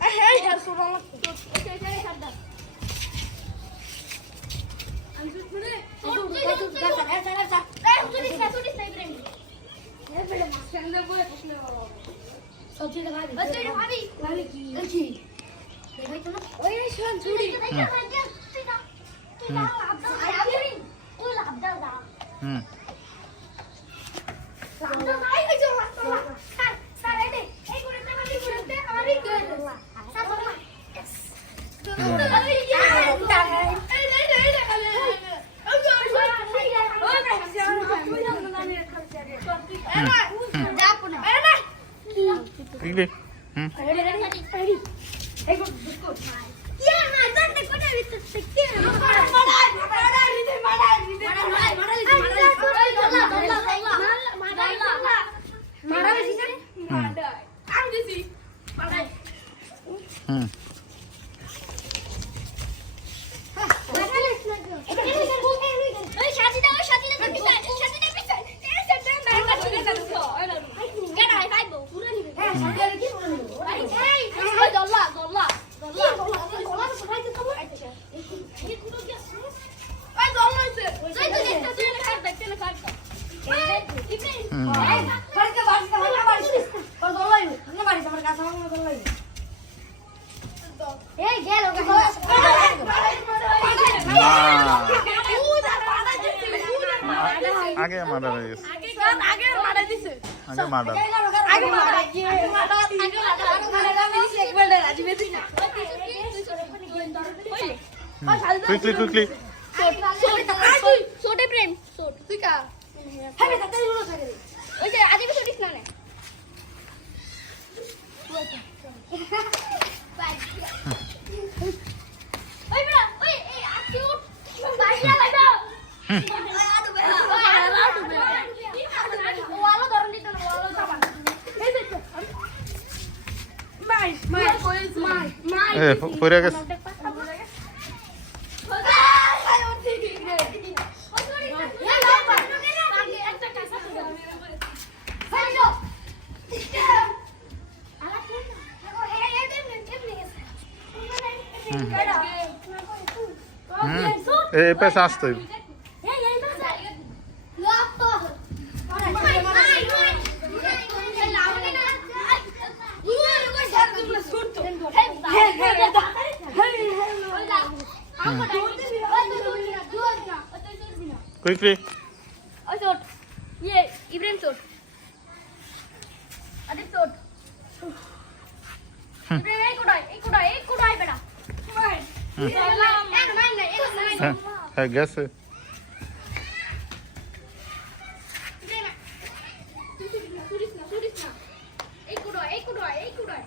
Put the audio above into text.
Hey, that's what I'm looking for. Okay, okay, I have that. 现在过来不是那个哦对着花臂对着花臂来得及得这这这这哎这这 Ready? Hmm. Ready, ready, ready. ready. Hey, go, let's go. Hmm. আগে murder হয়ে গেছে। আগে murder quickly quickly সোটে পড়ে গেছে হুম এই পেশা আসতে কুইক প্লে ওই শট ইয়ে ইব্রাহিম শট আদিপ শট ইব্রাহিম এই কোডাই এই কোডাই এই কোডাই বেটা হ্যাঁ গেছে এই কুড়ায় এই কুড়ায় এই কুড়ায়